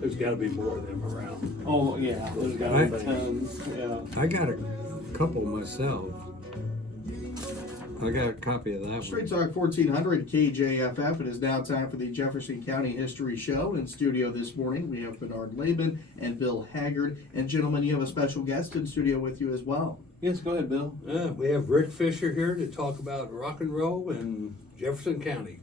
There's got to be more of them around. Oh, yeah, there's got to be tons, yeah. I got a couple myself. I got a copy of that Straight one. Talk 1400 KJFF. It is now time for the Jefferson County History Show. In studio this morning, we have Bernard Laban and Bill Haggard. And gentlemen, you have a special guest in studio with you as well. Yes, go ahead, Bill. We have Rick Fisher here to talk about rock and roll in Jefferson County.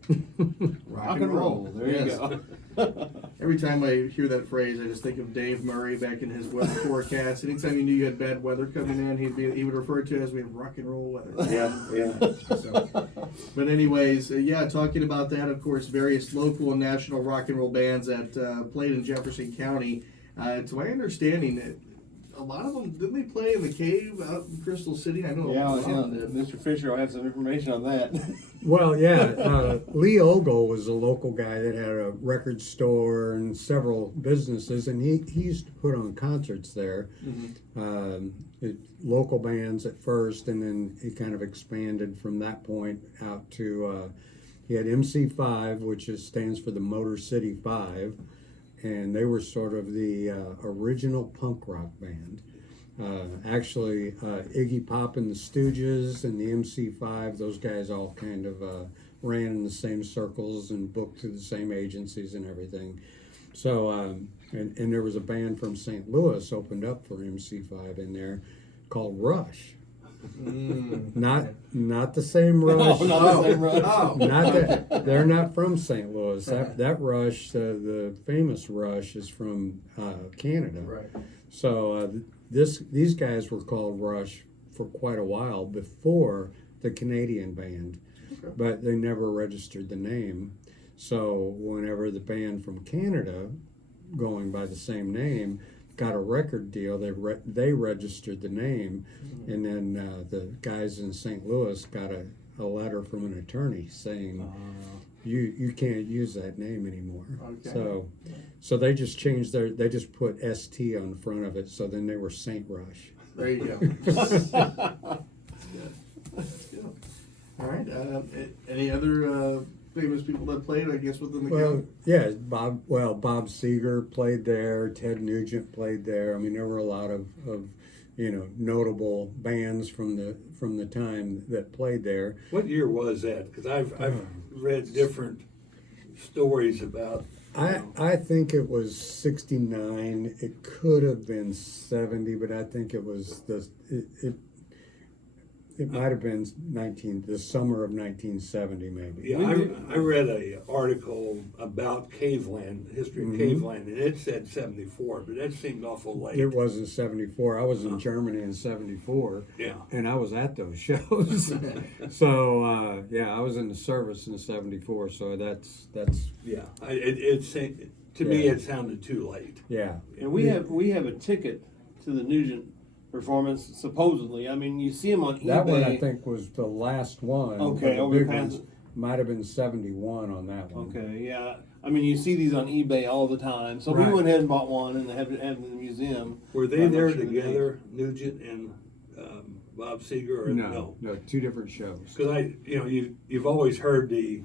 Rock and roll. There you go. Every time I hear that phrase, I just think of Dave Murray back in his weather forecast. Anytime you knew you had bad weather coming in, he would refer to it as we have rock and roll weather. Yeah. So, but anyways, talking about that, of course, various local and national rock and roll bands that played in Jefferson County. To my understanding, a lot of them, didn't they play in the cave out in Crystal City? I know. Yeah, a lot of them did. Mr. Fisher will have some information on that. Well, yeah, Lee Ogle was a local guy that had a record store and several businesses, and he used to put on concerts there. Local bands at first, and then he kind of expanded from that point out to, he had MC5, which stands for the Motor City 5, and they were sort of the original punk rock band. Actually, Iggy Pop and the Stooges and the MC5, those guys all kind of ran in the same circles and booked through the same agencies and everything. So, and there was a band from St. Louis opened up for MC5 in there called Rush. Not the same Rush. No, not the same Rush. Not that they're not from St. Louis. That Rush, the famous Rush, is from Canada. Right. So these guys were called Rush for quite a while before the Canadian band, but they never registered the name. So whenever the band from Canada, going by the same name, got a record deal, they registered the name, and then the guys in St. Louis got a letter from an attorney saying you can't use that name anymore. Okay. So they just changed they just put ST on the front of it, so then they were Saint Rush. There you go. That's good. All right. Any other famous people that played, I guess, within the county? Yeah, Bob Seger played there, Ted Nugent played there. I mean, there were a lot of notable bands from the time that played there. What year was that? Because I've read different stories about. I think it was 69. It could have been 70, but I think it was it might have been the summer of 1970, maybe. Yeah, I read a article about Caveland, history of Caveland, and it said 74, but that seemed awful late. It wasn't 74. I was in Germany in 74. Yeah. And I was at those shows. So, I was in the service in 74. So that's Yeah, to me it sounded too late. yeah. And we have a ticket to the Nugent performance, supposedly. I mean, you see them on eBay. That one I think was the last one. Okay, The over big past- ones might have been 71 on that one. Okay, yeah. I mean, you see these on eBay all the time. So Right. we went ahead and bought one and have it in the museum. Were they I'm not there sure the together, Nugent and Bob Seger, or No, two different shows. Because you've always heard the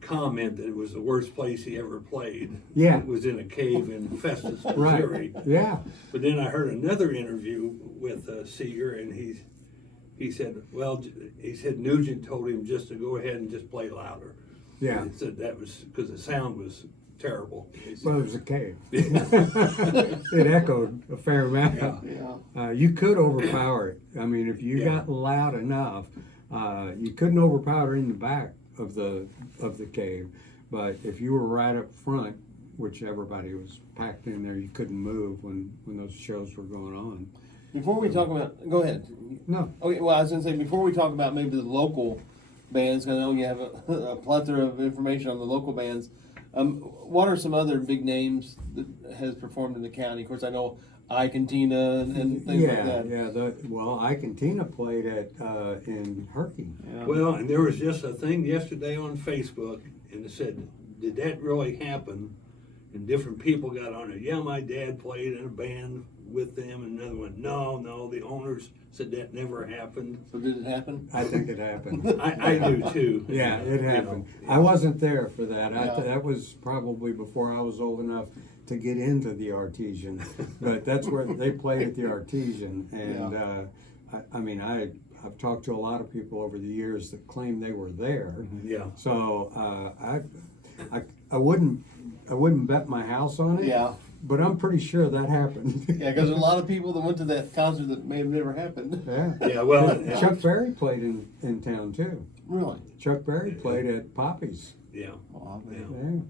comment that it was the worst place he ever played. Yeah. It was in a cave in Festus, Right. Missouri. Yeah. But then I heard another interview with Seeger, and he said Nugent told him just to go ahead and just play louder. Yeah. He said that was because the sound was terrible. He said, Well, it was a cave. It echoed a fair amount. Yeah. You could overpower it. I mean, if you got loud enough, you couldn't overpower in the back of the cave. But if you were right up front, which everybody was packed in there, you couldn't move when those shows were going on. Before we talk about, go ahead. No. Okay, well, I was going to say, before we talk about maybe the local bands, because I know you have a plethora of information on the local bands, what are some other big names that has performed in the county? Of course, I know Ike and Tina and things like that. Ike and Tina played in Herky. Yeah. well, and there was just a thing yesterday on Facebook, and it said, "Did that really happen?" And different people got on it. Yeah, my dad played in a band with them, and another one, no, the owners said that never happened. So did it happen? I think it happened. I do too. Yeah, it You know, happened. yeah. I wasn't there for that. Yeah. That was probably before I was old enough to get into the Artesian. But that's where they played at the Artesian. And I mean, I've talked to a lot of people over the years that claim they were there. Yeah. So I wouldn't bet my house on it. Yeah. But I'm pretty sure that happened. Yeah, because a lot of people that went to that concert that may have never happened. Yeah. Yeah, well, yeah. Chuck Berry played in town too. Really? Chuck Berry played at Poppy's. Yeah. Oh, Yeah. Yeah.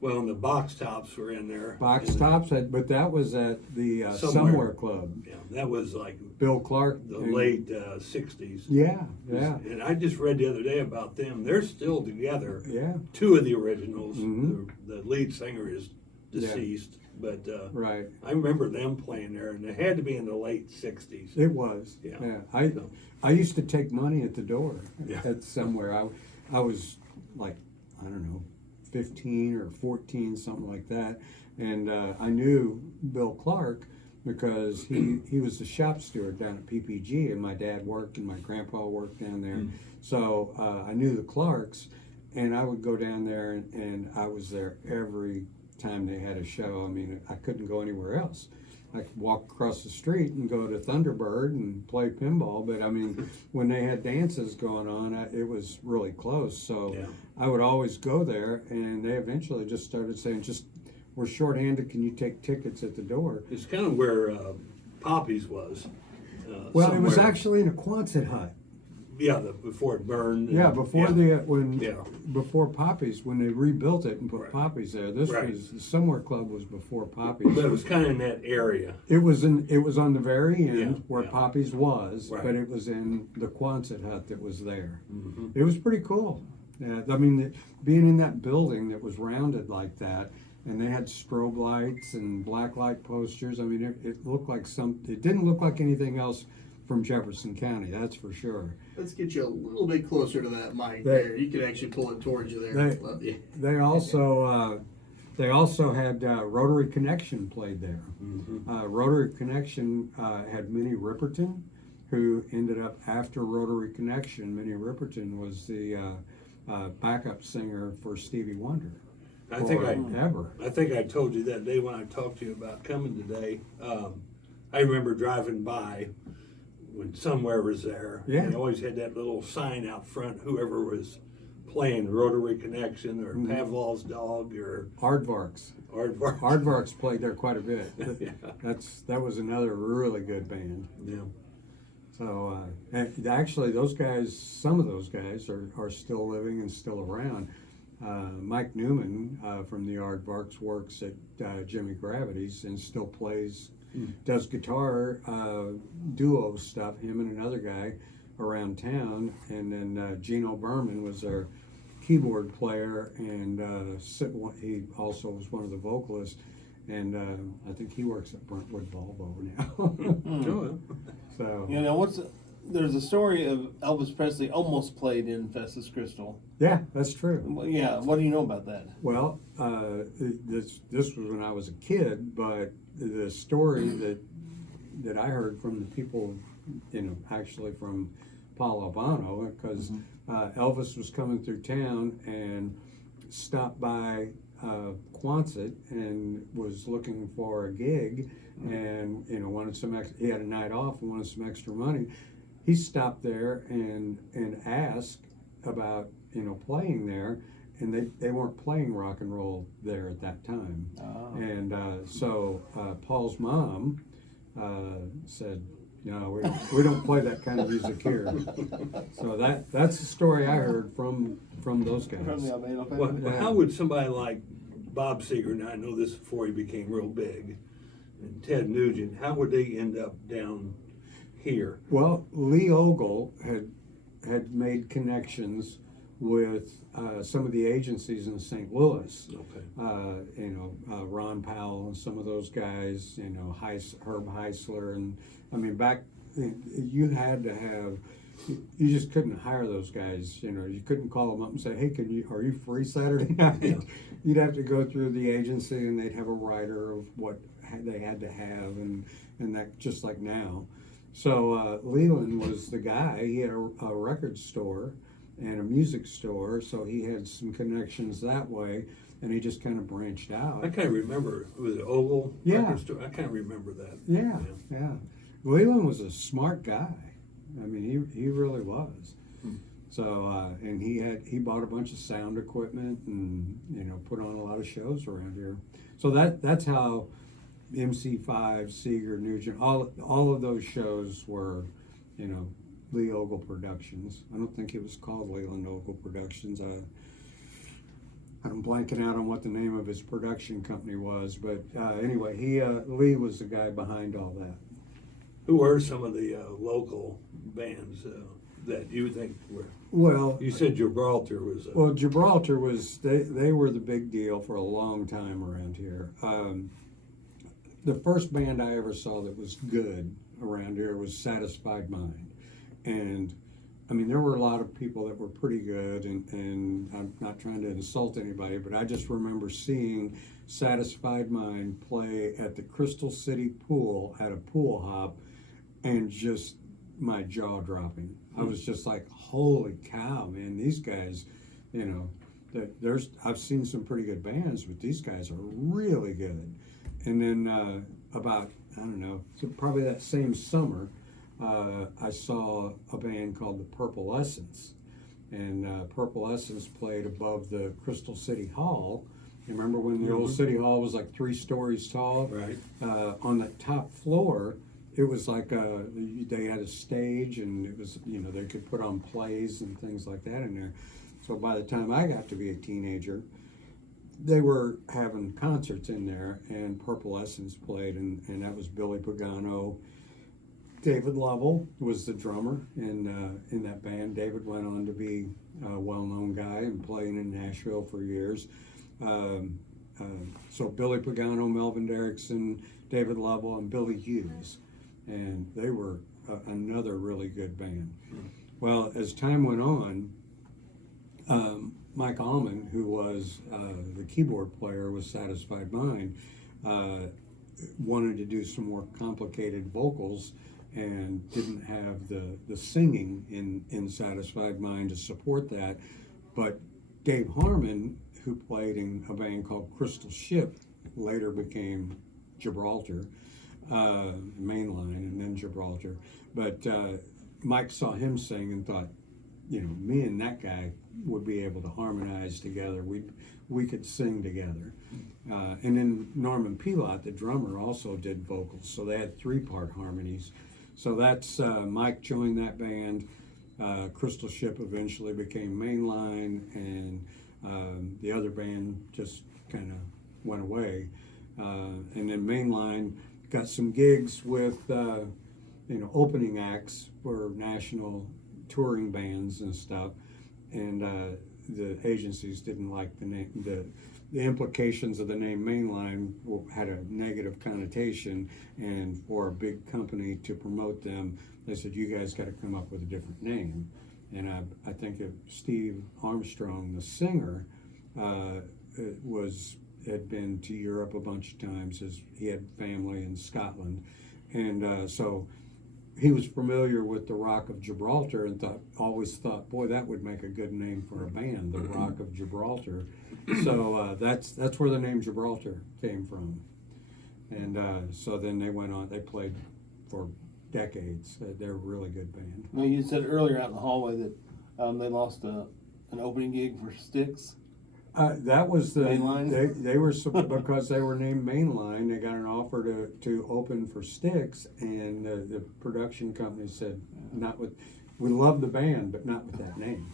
Well, and the Box Tops were in there. Box And, Tops, but that was at the Somewhere. Somewhere Club. Yeah, that was like Bill Clark. the and- late 60s. Yeah, yeah, And I just read the other day about them. They're still together. yeah. Two of the originals. Mhm. The lead singer is Yeah. deceased, but Right. I remember them playing there, and it had to be in the late 60s. It was. Yeah. Yeah. So- I used to take money at the door Yeah. at Somewhere. I was like, I don't know, 15 or 14, something like that. And I knew Bill Clark because he was the shop steward down at PPG, and my dad worked and my grandpa worked down there. So I knew the Clarks, and I would go down there, and I was there every time they had a show. I mean, I couldn't go anywhere else. I could walk across the street and go to Thunderbird and play pinball, but I mean, when they had dances going on, it was really close. So Yeah. I would always go there, and they eventually just started saying, we're shorthanded, can you take tickets at the door? It's kind of where Poppy's was. Well, it was somewhere. actually in a Quonset hut. Yeah, before it burned. Yeah, before Yeah. the before Poppy's, when they rebuilt it and put Right. Poppy's there. This Right. was the Somewhere Club was before Poppy's. But it was kind of in that area. It was on the very end Yeah, where yeah. Poppy's was, Right. but it was in the Quonset hut that was there. Mhm. It was pretty cool. Yeah, I mean, being in that building that was rounded like that, and they had strobe lights and black light posters. I mean, it looked like it didn't look like anything else from Jefferson County, that's for sure. Let's get you a little bit closer to that mic They- there. You can actually pull it towards you there. They- Love you. They also had Rotary Connection played there. Mhm. Rotary Connection had Minnie Ripperton, who ended up after Rotary Connection. Minnie Ripperton was the backup singer for Stevie Wonder. I think Forever. I think I told you that day when I talked to you about coming today. I remember driving by when Somewhere was there. Yeah. They always had that little sign out front. Whoever was playing Rotary Connection or Mhm. Pavlov's Dog or Aardvarks. Aardvark. Aardvarks played there quite a bit. Yeah. That was another really good band. Yeah. So and actually, those guys, some of those guys are still living and still around. Mike Newman from the Aardvarks works at Jimmy Gravity's and still plays, does guitar duo stuff. Him and another guy around town, and then Gino Berman was their keyboard player, and he also was one of the vocalists. And I think he works at Brentwood Volvo now. Oh, You So know, there's a story of Elvis Presley almost played in Festus Crystal. yeah, that's true. Well, yeah, what do you know about that? Well, this was when I was a kid, but the story that I heard from the people, actually from Paul Albano, because Elvis was coming through town and stopped by Quonset and was looking for a gig, and wanted he had a night off and wanted some extra money. He stopped there and asked about playing there, and they weren't playing rock and roll there at that time. And so Paul's mom said, "No, we don't play that kind of music here." So that's the story I heard from those guys. From the Albano family? Well, Yeah. how would somebody like Bob Seger, and I know this before he became real big, and Ted Nugent, how would they end up down here? Well, Lee Ogle had made connections with some of the agencies in St. Louis. Okay. Ron Powell and some of those guys. Herb Heisler, and I mean back. You had to have. You just couldn't hire those guys. You couldn't call them up and say, "Hey, are you free Saturday night?" Yeah. You'd have to go through the agency, and they'd have a writer of what they had to have, and and that just like now. So Leland was the guy. He had a record store and a music store, so he had some connections that way, and he just kind of branched out. I kind of remember, it was Ogle Yeah. Record Store. I kind of remember that. Yeah. Leland was a smart guy. I mean, he really was. So, and he bought a bunch of sound equipment and, you know, put on a lot of shows around here. So that's how MC5, Seeger, Nugent, all of those shows were, you know, Lee Ogle Productions. I don't think it was called Leland Ogle Productions. I'm blanking out on what the name of his production company was, but anyway, Lee was the guy behind all that. Who are some of the local bands that you think were? Well, You said Gibraltar was. Well, Gibraltar was they were the big deal for a long time around here. The first band I ever saw that was good around here was Satisfied Mind, and I mean there were a lot of people that were pretty good, and I'm not trying to insult anybody, but I just remember seeing Satisfied Mind play at the Crystal City Pool at a pool hop, and just my jaw dropping. I was just like, holy cow, man, these guys, you know, I've seen some pretty good bands, but these guys are really good. And then about, I don't know, so probably that same summer, I saw a band called the Purple Essence. And Purple Essence played above the Crystal City Hall. You remember when the old City Hall was like 3 stories tall? Right. On the top floor, it was like they had a stage, and it was, you know, they could put on plays and things like that in there. So by the time I got to be a teenager, they were having concerts in there, and Purple Essence played, and that was Billy Pagano. David Lovell was the drummer in that band. David went on to be a well-known guy and playing in Nashville for years. So Billy Pagano, Melvin Derrickson, David Lovell, and Billy Hughes. And they were another really good band. Well, as time went on, Mike Allman, who was the keyboard player with Satisfied Mind, wanted to do some more complicated vocals and didn't have the singing in Satisfied Mind to support that. But Dave Harmon, who played in a band called Crystal Ship, later became Gibraltar, Mainline, and then Gibraltar. But Mike saw him sing and thought, you know, me and that guy would be able to harmonize together. We could sing together. And then Norman Pilot, the drummer, also did vocals. So they had 3-part harmonies. So that's Mike joined that band. Crystal Ship eventually became Mainline, and the other band just kind of went away. And then Mainline got some gigs with, you know, opening acts for national touring bands and stuff, and the agencies didn't like the name. The implications of the name Mainline had a negative connotation, and for a big company to promote them, they said, you guys got to come up with a different name. And I think Steve Armstrong, the singer, had been to Europe a bunch of times, as he had family in Scotland, and so he was familiar with the Rock of Gibraltar, and always thought, boy, that would make a good name for a band, the Rock of Gibraltar. So that's where the name Gibraltar came from. And so then they went on. They played for decades. They're a really good band. Now, you said earlier out in the hallway that they lost an opening gig for Styx. That was the Mainline? They were because they were named Mainline. They got an offer to open for Styx, and the production company said, "Not with. We love the band, but not with that name."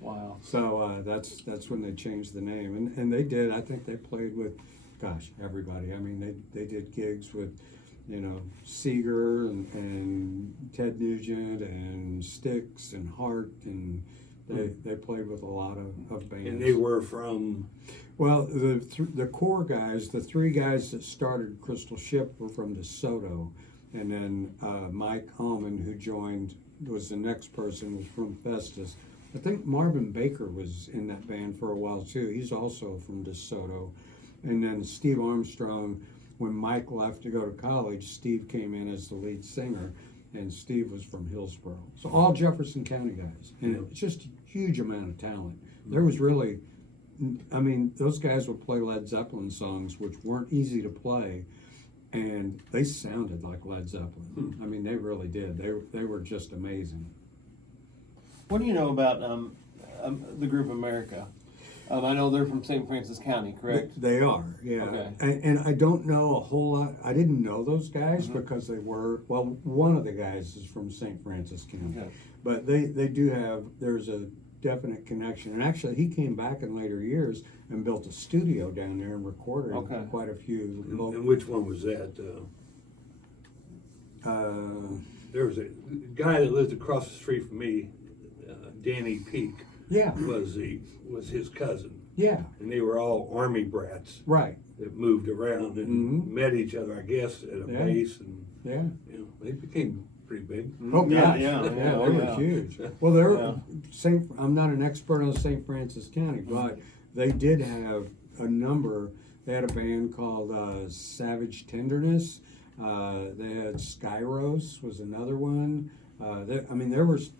Wow. So that's when they changed the name, and they did. I think they played with, gosh, everybody. I mean, they did gigs with, you know, Seeger and Ted Nugent and Styx and Hart, and they played with a lot of bands. And they were from. Well, the core guys, the 3 guys that started Crystal Ship, were from DeSoto, and then Mike Allman, who joined, was the next person, was from Festus. I think Marvin Baker was in that band for a while too. He's also from DeSoto. And then Steve Armstrong when Mike left to go to college, Steve came in as the lead singer, and Steve was from Hillsboro. So all Jefferson County guys, and it's just a huge amount of talent. There was really, I mean, those guys would play Led Zeppelin songs, which weren't easy to play, and they sounded like Led Zeppelin. I mean, they really did. They were just amazing. What do you know about the group America? I know they're from St. Francis County, correct? They are, yeah. Okay. And I don't know a whole lot. I didn't know those guys because they were, well, one of the guys is from St. Francis County. Okay. But they do have, there's a definite connection. And actually, he came back in later years and built a studio down there and recorded Okay. quite a few. And which one was that? There was a guy that lived across the street from me, Danny Peak, Yeah, was his cousin, yeah, and they were all Army brats right, that moved around and Mhm. met each other, I guess, at a Yeah. base, and yeah. they became pretty big. Oh Yeah, gosh, yeah, yeah, oh, they were yeah. huge. Well, they're Yeah. I'm not an expert on St. Francis County, but they did have a number. They had a band called Savage Tenderness. They had Skyros was another one. I mean, there was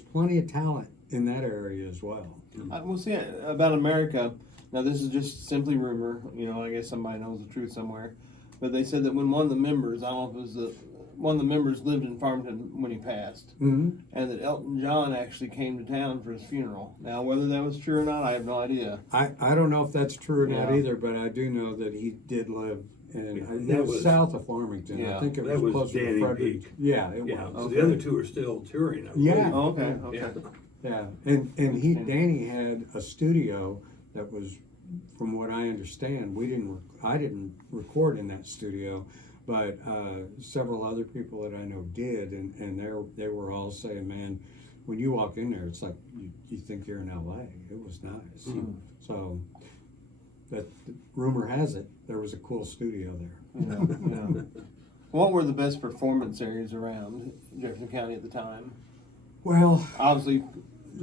plenty of talent in that area as well. We'll see about America. Now, this is just simply rumor. You know, I guess somebody knows the truth somewhere. But they said that when one of the members, I don't know if it was one of the members lived in Farmington when he passed, Mm-hmm. and that Elton John actually came to town for his funeral. Now, whether that was true or not, I have no idea. I don't know if that's true or not Yeah. either, but I do know that he did live in That it was was- south of Farmington. Yeah. I think it That was was closer Danny to Frederick. Peak. Yeah, it Yeah, was. so the other two are still touring. I believe. Yeah. Oh, okay, okay. Yeah. Yeah, and Danny had a studio that was, from what I understand, I didn't record in that studio, but several other people that I know did, and they were all saying, man, when you walk in there, it's like you think you're in LA. It was nice. Mhm. So that rumor has it there was a cool studio there. Yeah, yeah. What were the best performance areas around Jefferson County at the time? Well, Obviously,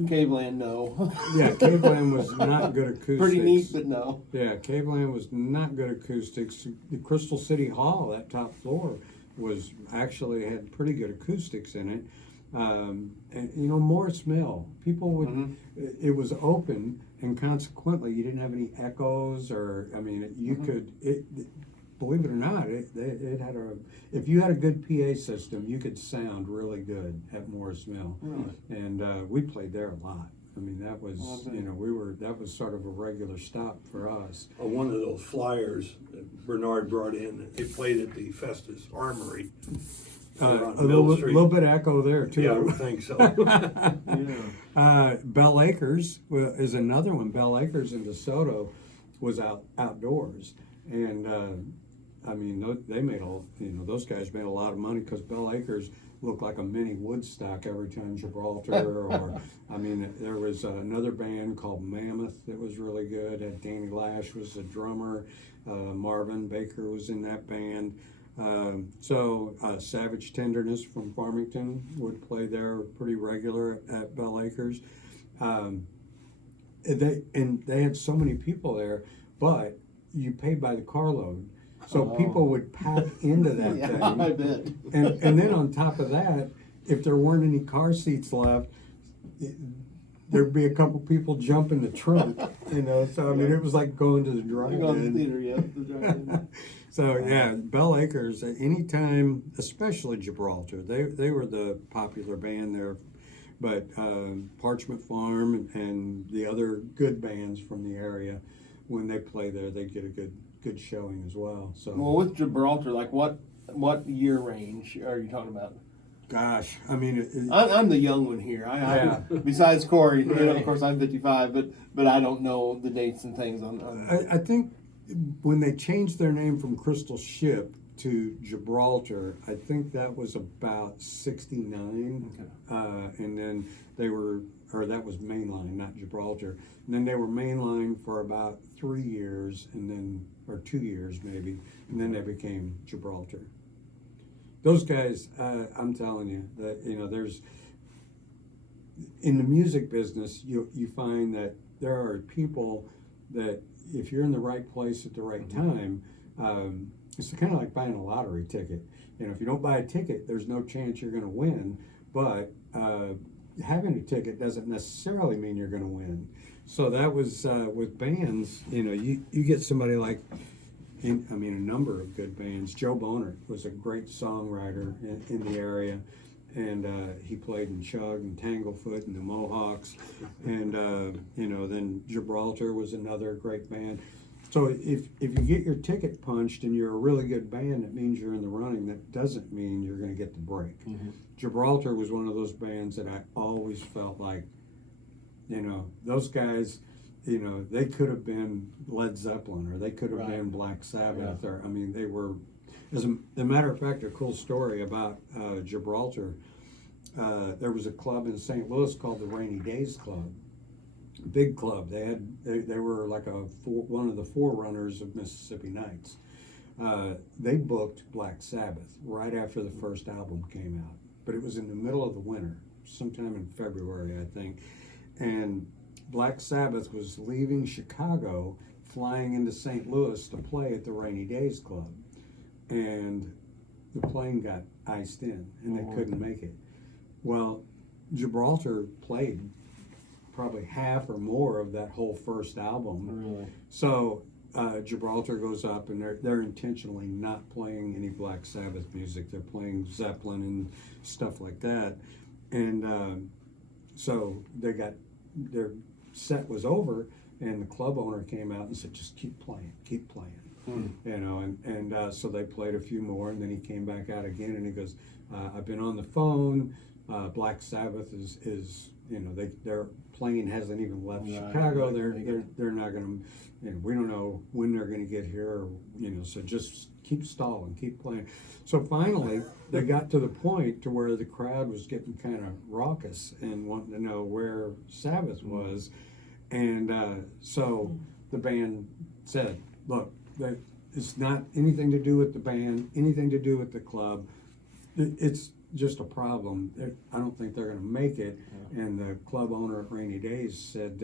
Caveland, no. yeah, Caveland was not good acoustics. Pretty neat, but no. Yeah, Caveland was not good acoustics. The Crystal City Hall, that top floor, was actually had pretty good acoustics in it. And you know, Morris Mill, people would, Mhm. it was open, and consequently, you didn't have any echoes, or I mean, you could. Believe it or not, it had if you had a good PA system, you could sound really good at Morris Mill. Really? And we played there a lot. I mean, that was, Okay. you know, that was sort of a regular stop for us. One of those flyers that Bernard brought in, they played at the Festus Armory. on A Mill little, Street. little bit of echo there too. Yeah, I would think so. Yeah. Bell Acres is another one. Bell Acres in DeSoto was outdoors, and I mean they made those guys made a lot of money because Bell Acres looked like a mini Woodstock every time Gibraltar. Or I mean, there was another band called Mammoth that was really good. Danny Lash was the drummer. Marvin Baker was in that band. Savage Tenderness from Farmington would play there pretty regular at Bell Acres. They had so many people there, but you paid by the carload. So people would pack into that Yeah, thing. I bet. And then on top of that, if there weren't any car seats left, there'd be a couple people jump in the trunk, so I mean, it was like going to the You go to the drive-in. theater, yeah. The drive-in. So yeah, Bell Acres, anytime, especially Gibraltar, they were the popular band there. But Parchment Farm and the other good bands from the area, when they play there, they get a good showing as well. So Well, with Gibraltar, like what year range are you talking about? gosh, I mean, I'm the young one here. Yeah. Besides Corey, of Right. course, I'm 55, but I don't know the dates and things on I think when they changed their name from Crystal Ship to Gibraltar, I think that was about 69. Okay. And then that was mainline, not Gibraltar. And then they were mainline for about 3 years, or 2 years maybe, and then they became Gibraltar. Those guys, I'm telling you, that there's in the music business, you find that there are people that if you're in the right place at the right time, it's kind of like buying a lottery ticket. You know, if you don't buy a ticket, there's no chance you're going to win. But having a ticket doesn't necessarily mean you're going to win. So that was with bands. You know, you get somebody like, a number of good bands. Joe Bonert was a great songwriter in the area, and he played in Chug and Tanglefoot and the Mohawks, and then Gibraltar was another great band. So if you get your ticket punched and you're a really good band, that means you're in the running. That doesn't mean you're going to get the break. Mm-hmm. Gibraltar was one of those bands that I always felt like, you know, those guys, you know, they could have been Led Zeppelin or they could have Right. been Black Sabbath, Yeah. or they were. As a matter of fact, a cool story about Gibraltar. There was a club in St. Louis called the Rainy Days Club. Big club. They were like one of the forerunners of Mississippi Nights. They booked Black Sabbath right after the first album came out, but it was in the middle of the winter, sometime in February, I think. And Black Sabbath was leaving Chicago, flying into St. Louis to play at the Rainy Days Club, and the plane got iced in, and they couldn't make it. Well, Gibraltar played probably half or more of that whole first album. Really? So Gibraltar goes up, and they're intentionally not playing any Black Sabbath music. They're playing Zeppelin and stuff like that. And so their set was over, and the club owner came out and said, "Just keep playing, keep playing." You know, and so they played a few more, and then he came back out again, and he goes, "I've been on the phone. Black Sabbath is you know, their plane hasn't even left Right, Chicago. right. They're not going to, you know, we don't know when they're going to get here, or, you know, so just keep stalling, keep playing." So finally, they got to the point to where the crowd was getting kind of raucous and wanting to know where Sabbath was, and so the band said, "Look, it's not anything to do with the band, anything to do with the club. It's just a problem. I don't think they're going to make it." Yeah. And the club owner at Rainy Days said,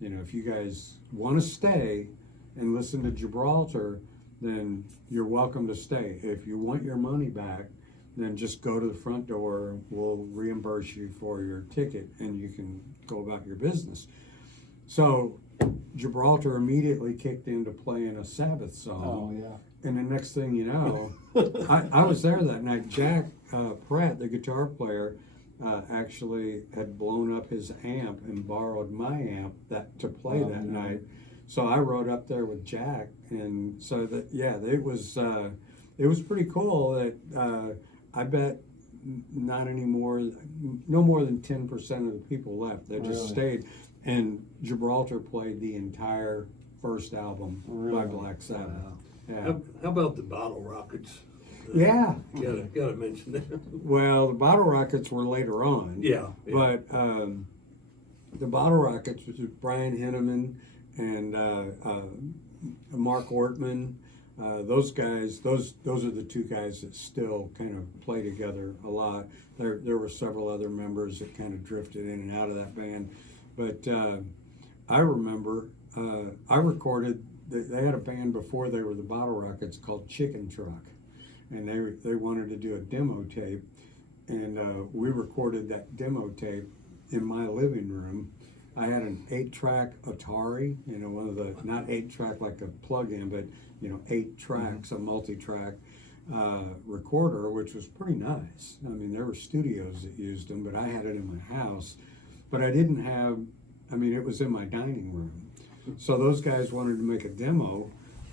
you know, "If you guys want to stay and listen to Gibraltar, then you're welcome to stay. If you want your money back, then just go to the front door. We'll reimburse you for your ticket, and you can go about your business." So Gibraltar immediately kicked into playing a Sabbath song. Oh, yeah. And the next thing you know, I was there that night. Jack Pratt, the guitar player, actually had blown up his amp and borrowed my amp to play Oh, that no. night. So I rode up there with Jack, and so that it was pretty cool. That I bet no more than 10% of the people left. They just Really? stayed, and Gibraltar played the entire first album by Really? Black Sabbath. Wow. Yeah. How about the Bottle Rockets? Yeah. Gotta mention that. Well, the Bottle Rockets were later on. Yeah. But the Bottle Rockets was with Brian Henneman and Mark Ortman. Those guys, those are the two guys that still kind of play together a lot. There were several other members that kind of drifted in and out of that band. But I remember I recorded. They had a band before they were the Bottle Rockets called Chicken Truck, and they wanted to do a demo tape, and we recorded that demo tape in my living room. I had an 8-track Atari, you know, one of the, not 8-track like a plug-in, but, you know, 8 tracks, a multi-track recorder, which was pretty nice. I mean, there were studios that used them, but I had it in my house. But I didn't have, it was in my dining room. So those guys wanted to make a demo,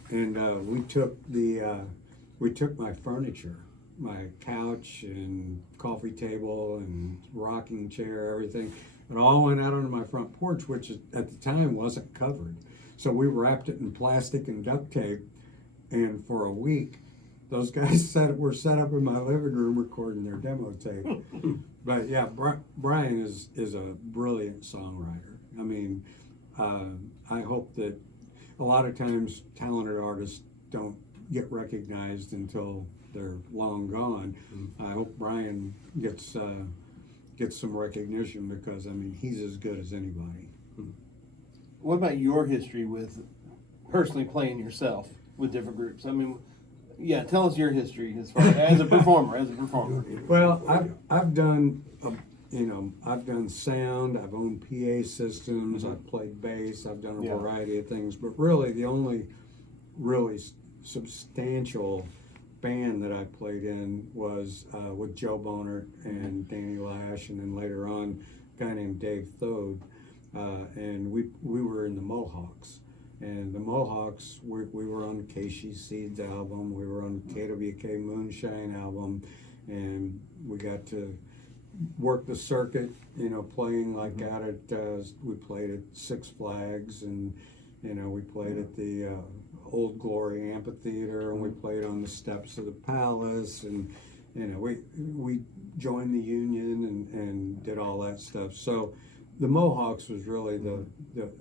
and we took my furniture, my couch and coffee table and rocking chair, everything. It all went out onto my front porch, which at the time wasn't covered. So we wrapped it in plastic and duct tape, and for a week, those guys were set up in my living room recording their demo tape. But yeah, Brian is a brilliant songwriter. I hope that a lot of times talented artists don't get recognized until they're long gone. I hope Brian gets some recognition, because he's as good as anybody. What about your history with personally playing yourself with different groups? Yeah, tell us your history as far as a performer. Well, I've done, I've done sound, I've owned PA systems, I've played bass, I've done a Yeah. variety of things, but really the only really substantial band that I played in was with Joe Bonert and Danny Lash, and then later on a guy named Dave Thode, and we were in the Mohawks. And the Mohawks, we were on Casey Seeds album, we were on KWK Moonshine album, and we got to work the circuit, playing like out at, we played at Six Flags, and, we played at the Old Glory Amphitheater, and we played on the steps of the Palace, and, we joined the union and did all that stuff. So the Mohawks was really the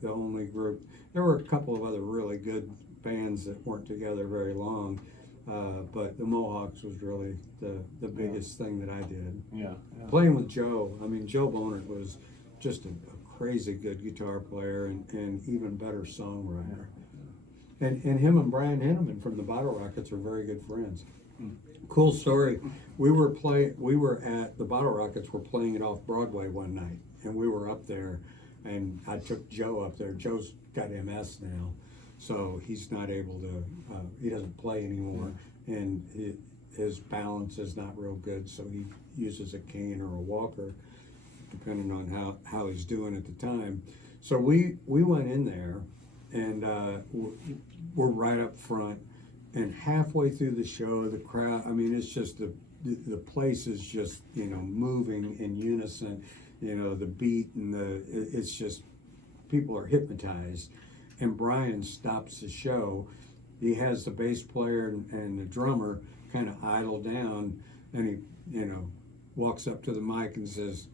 only group. There were a couple of other really good bands that weren't together very long, but the Mohawks was really the biggest thing that I did. Yeah. Playing with Joe, Joe Bonert was just a crazy good guitar player and even better songwriter. And him and Brian Henneman from the Bottle Rockets are very good friends. Cool story. We were at the Bottle Rockets were playing it off Broadway one night, and we were up there, and I took Joe up there. Joe's got MS now, so he's not able to. He doesn't play anymore, and his balance is not real good, so he uses a cane or a walker, depending on how he's doing at the time. So we went in there, and we're right up front, and halfway through the show, the crowd, it's just the place is just, moving in unison, the beat and it's just, people are hypnotized. And Brian stops the show. He has the bass player and the drummer kind of idle down, and he, walks up to the mic and says,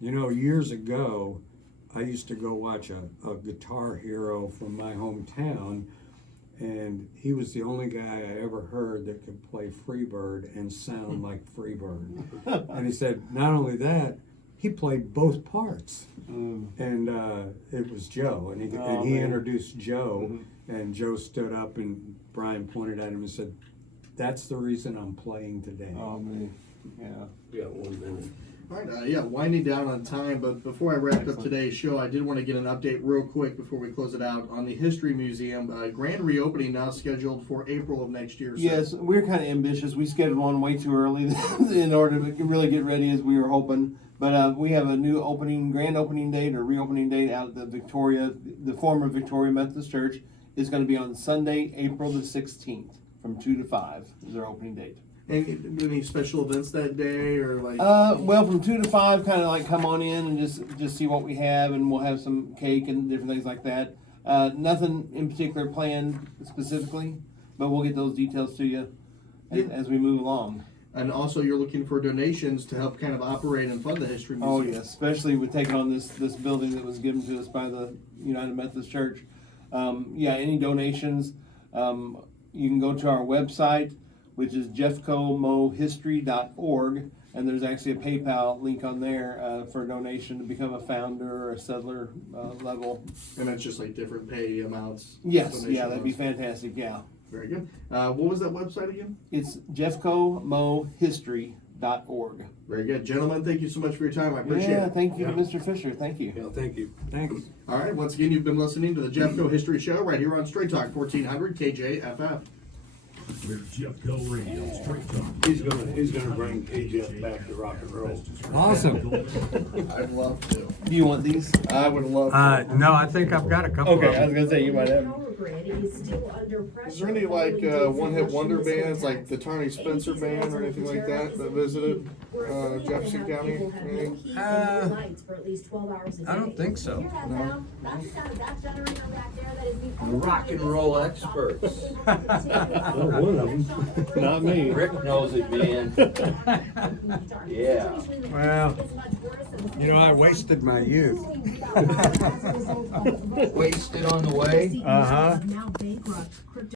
years ago, I used to go watch a guitar hero from my hometown, and he was the only guy I ever heard that could play Freebird and sound like Freebird. And he said, not only that, he played both parts. And it was Joe, and he introduced Joe, and Joe stood up, and Brian pointed at him and said, that's the reason I'm playing today. Oh, man. Yeah. We got 1 minute. All right, winding down on time, but before I wrapped up today's show, I did want to get an update real quick before we close it out on the History Museum. Grand reopening now scheduled for April of next year. So. Yes, we're kind of ambitious. We scheduled one way too early in order to really get ready as we were hoping. But we have a new grand opening date or reopening date out at the former Victoria Methodist Church. It's going to be on Sunday, April the 16th from 2 to 5 is our opening date. Any special events that day, or like? Well, from 2 to 5, kind of like come on in and just see what we have, and we'll have some cake and different things like that. Nothing in particular planned specifically, but we'll get those details to you as we move along. And also, you're looking for donations to help kind of operate and fund the History Museum. Oh yes, especially with taking on this building that was given to us by the United Methodist Church. Any donations, you can go to our website, which is jeffcomohistory.org, and there's actually a PayPal link on there for a donation to become a founder or a settler level. And that's just like different pay amounts. Yes, yeah, that'd be amounts. fantastic, yeah. Very good. What was that website again? It's jeffcomohistory.org. Very good. Gentlemen, thank you so much for your time. I appreciate Yeah, it. thank you, Mr. Fisher. Thank you. Yeah, thank you. Thanks. All right, once again, you've been listening to the Jeffco History Show right here on Straight Talk 1400 KJFF. With Jeffco Radio, Straight Talk. He's gonna bring KJF back to rock and roll. Awesome. I'd love to. Do you want these? I would love to. No, I think I've got a couple of them. gonna say you might have. Is there any like one-hit wonder bands like the Tony Spencer Band or anything like that visited Jefferson County? Anything? I don't think so. No. Rock and roll experts. Well, one of them. Not me. Rick knows it, man. Yeah. Well, I wasted my youth. Wasted on the way. Uh-huh. Now bankrupt.